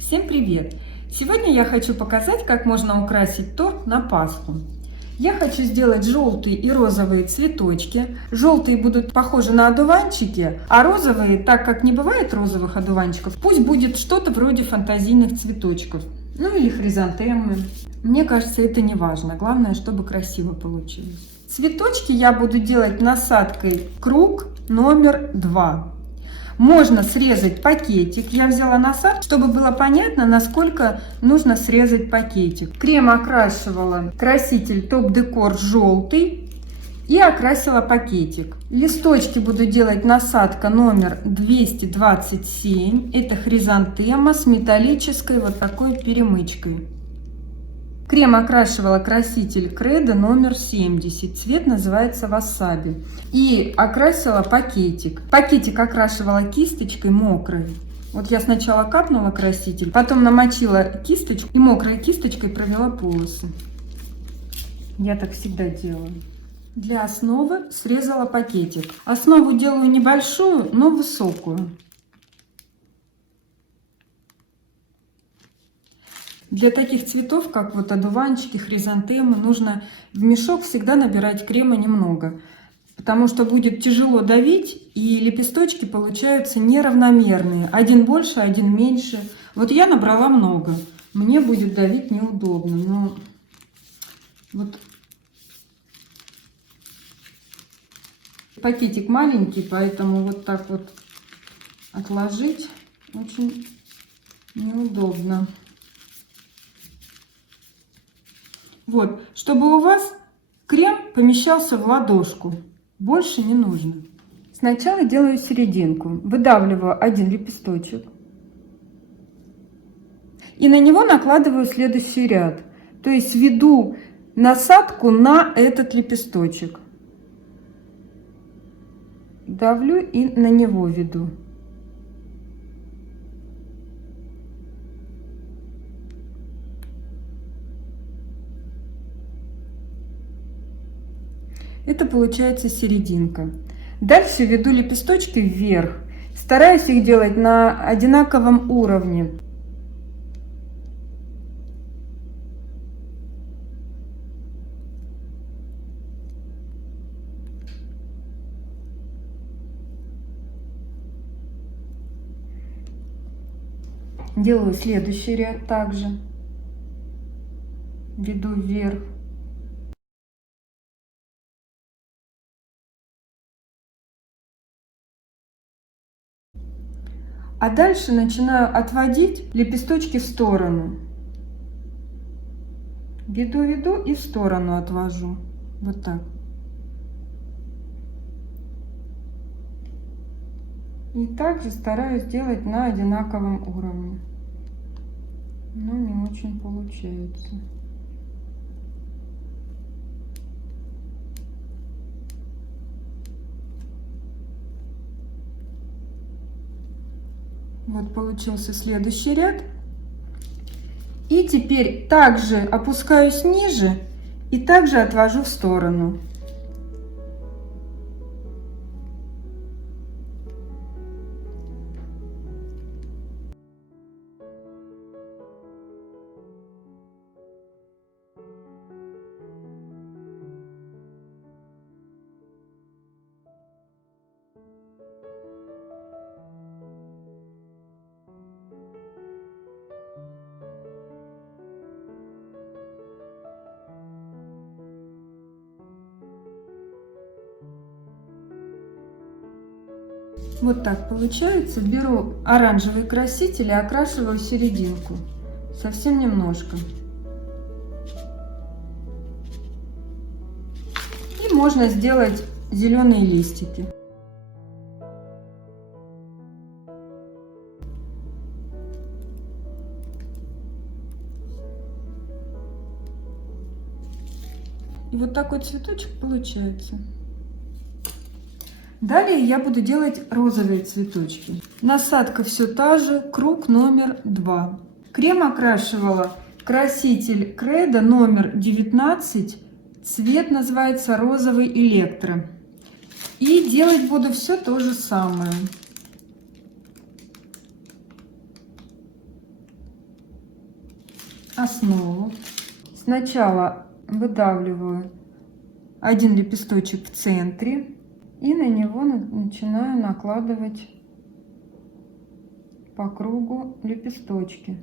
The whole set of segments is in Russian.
Всем привет! Сегодня я хочу показать, как можно украсить торт на Пасху. Я хочу сделать желтые и розовые цветочки. Желтые будут похожи на одуванчики, а розовые, так как не бывает розовых одуванчиков, пусть будет что-то вроде фантазийных цветочков. Ну или хризантемы. Мне кажется, это не важно. Главное, чтобы красиво получилось. Цветочки я буду делать насадкой круг номер 2. Можно срезать пакетик. Я взяла насадку, чтобы было понятно, насколько нужно срезать пакетик. Крем окрашивала краситель Топ Декор желтый и окрасила пакетик. Листочки буду делать насадка номер 227. Это хризантема с металлической вот такой перемычкой. Крем окрашивала краситель Кредо номер 70, цвет называется васаби. И окрасила пакетик. Пакетик окрашивала кисточкой мокрой. Вот я сначала капнула краситель, потом намочила кисточку и мокрой кисточкой провела полосы. Я так всегда делаю. Для основы срезала пакетик. Основу делаю небольшую, но высокую. Для таких цветов, как вот одуванчики, хризантемы, нужно в мешок всегда набирать крема немного, потому что будет тяжело давить, и лепесточки получаются неравномерные. Один больше, один меньше. Вот я набрала много. Мне будет давить неудобно, но вот пакетик маленький, поэтому вот так вот отложить очень неудобно. Вот, чтобы у вас крем помещался в ладошку, больше не нужно. Сначала делаю серединку, выдавливаю один лепесточек и на него накладываю следующий ряд, то есть веду насадку на этот лепесточек, давлю и на него веду. Это получается серединка. Дальше веду лепесточки вверх. Стараюсь их делать на одинаковом уровне. Делаю следующий ряд также. Веду вверх. А дальше начинаю отводить лепесточки в сторону. Веду и в сторону отвожу. Вот так. И также стараюсь делать на одинаковом уровне. Но не очень получается. Вот получился следующий ряд. И теперь также опускаюсь ниже и также отвожу в сторону. Вот так получается. Беру оранжевый краситель и окрашиваю серединку. Совсем немножко. И можно сделать зеленые листики. И вот такой цветочек получается. Далее я буду делать розовые цветочки. Насадка все та же, круг номер 2. Крем окрашивала краситель Кредо номер 19, цвет называется розовый электро. И делать буду все то же самое. основу. Сначала выдавливаю один лепесточек в центре и на него начинаю накладывать по кругу лепесточки.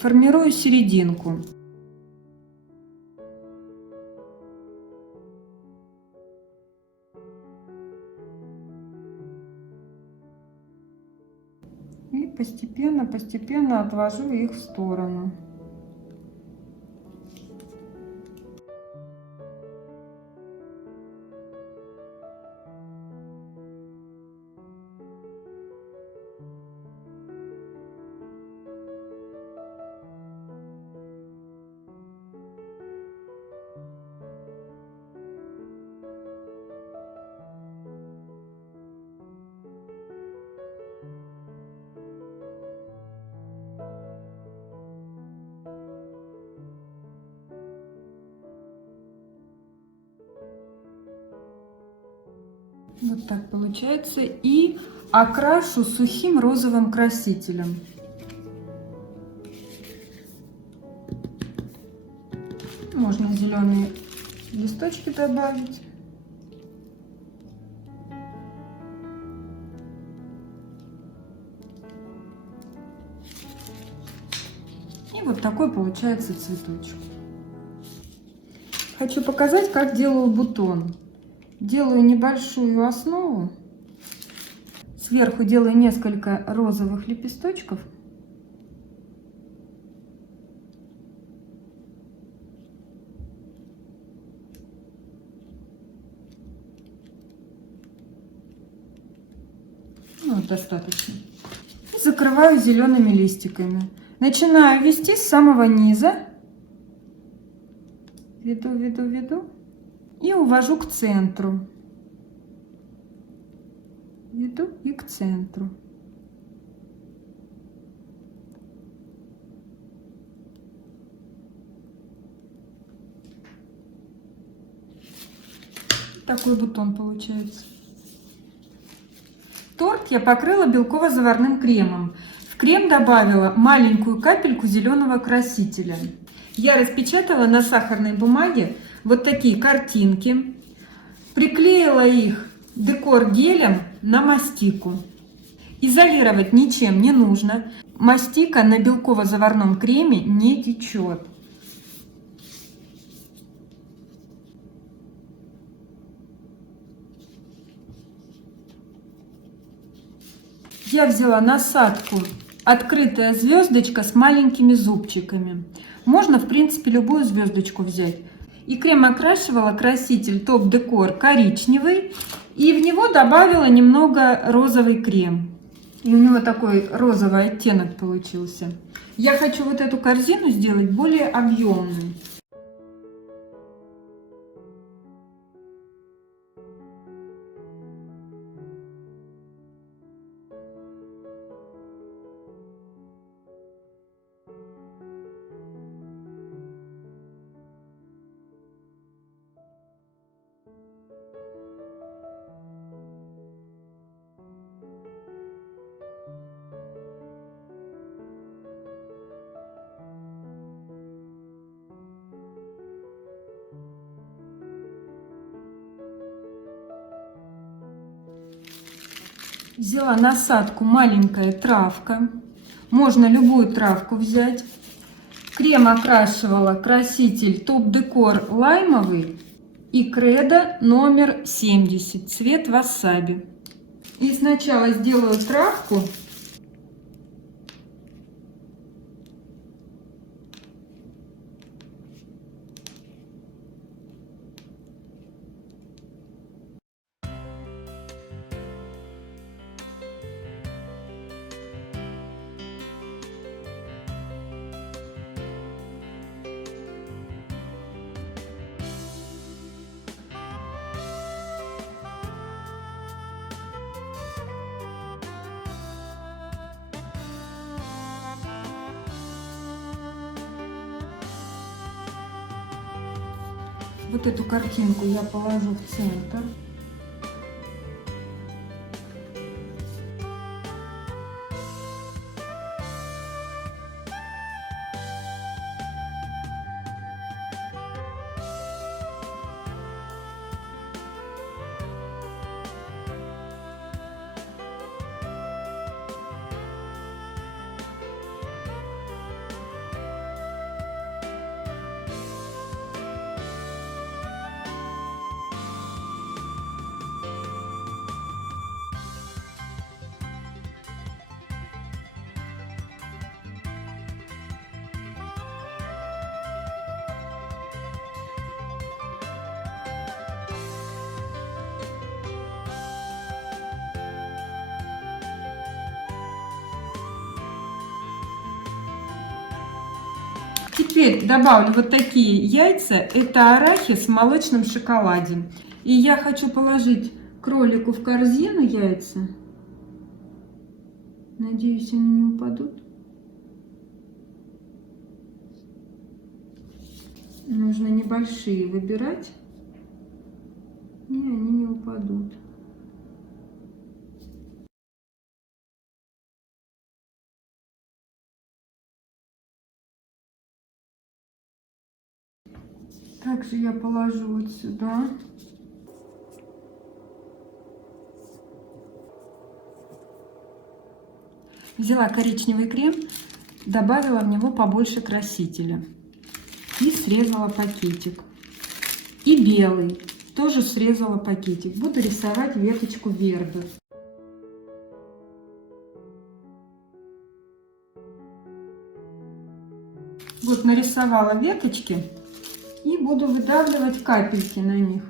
Формирую серединку. И постепенно отвожу их в сторону. Вот так получается. И окрашу сухим розовым красителем. Можно зеленые листочки добавить. И вот такой получается цветочек. Хочу показать, как делаю бутон. Делаю небольшую основу. Сверху делаю несколько розовых лепесточков. Ну, вот достаточно. И закрываю зелеными листиками. Начинаю вести с самого низа. Веду. И увожу к центру. Веду и к центру. Такой бутон получается. Торт я покрыла белково-заварным кремом. В крем добавила маленькую капельку зеленого красителя. Я распечатала на сахарной бумаге вот такие картинки. Приклеила их декор гелем на мастику. Изолировать ничем не нужно. Мастика на белково-заварном креме не течет. Я взяла насадку «Открытая звездочка» с маленькими зубчиками. Можно, в принципе, любую звездочку взять. И крем окрашивала краситель Топ Декор коричневый. И в него добавила немного розовый крем. И у него такой розовый оттенок получился. Я хочу вот эту корзину сделать более объемной. Взяла насадку «Маленькая травка». Можно любую травку взять. Крем окрашивала краситель Топ Декор лаймовый и Кредо номер 70, цвет васаби. И сначала сделаю травку. Вот эту картинку я положу в центр. теперь добавлю вот такие яйца. Это арахис в молочном шоколаде. И я хочу положить кролику в корзину яйца. Надеюсь, они не упадут. Нужно небольшие выбирать. И они не упадут. Также я положу вот сюда. Взяла коричневый крем, добавила в него побольше красителя и срезала пакетик. И белый тоже срезала пакетик. Буду рисовать веточку вербы. Вот нарисовала веточки и буду выдавливать капельки на них.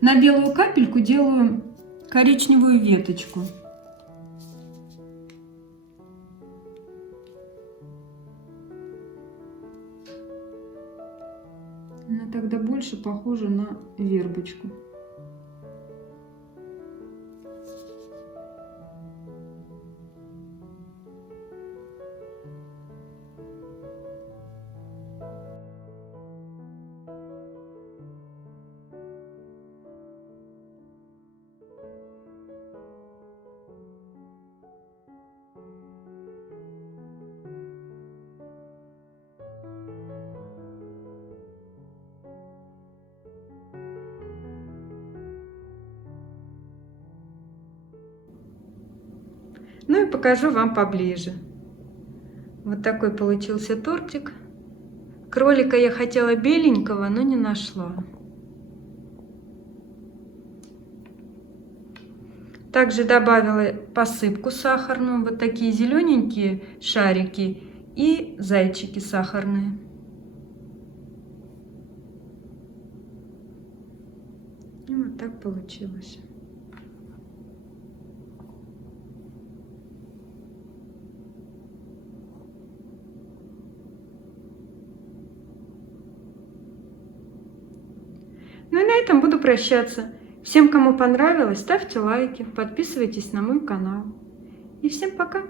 На белую капельку делаю коричневую веточку. Она тогда больше похожа на вербочку. Ну и покажу вам поближе. Вот такой получился тортик. Кролика я хотела беленького, но не нашла. Также добавила посыпку сахарную, вот такие зелененькие шарики и зайчики сахарные. И вот так получилось. Ну и на этом буду прощаться. Всем, кому понравилось, ставьте лайки, подписывайтесь на мой канал. И всем пока!